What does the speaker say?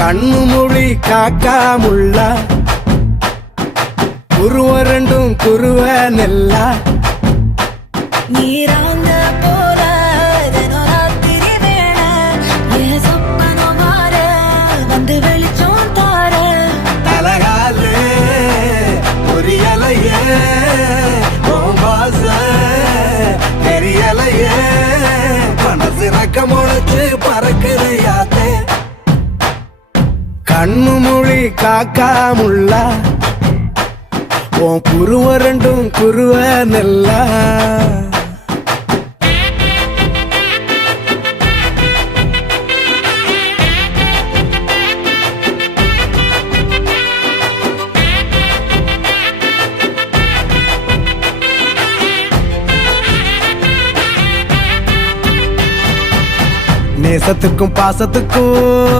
கண்ணு மொழி காக்காமுள்ள குருவ ரெண்டும் குருவ நெல்லா நீராங்க போல தினராத்திரி வேண என் சொப்பனம் மாற வந்து வெளிச்சம் தார தலகாலே பொரியலையே ஓம்பாச தெரியலையே மனசு ரக்க முளைச்சு பறக்குறையாத்தே கண்ணு மொழி காக்காமுள்ள உன் குருவ ரெண்டும் குருவ நெல்லா நேசத்துக்கும் பாசத்துக்கும்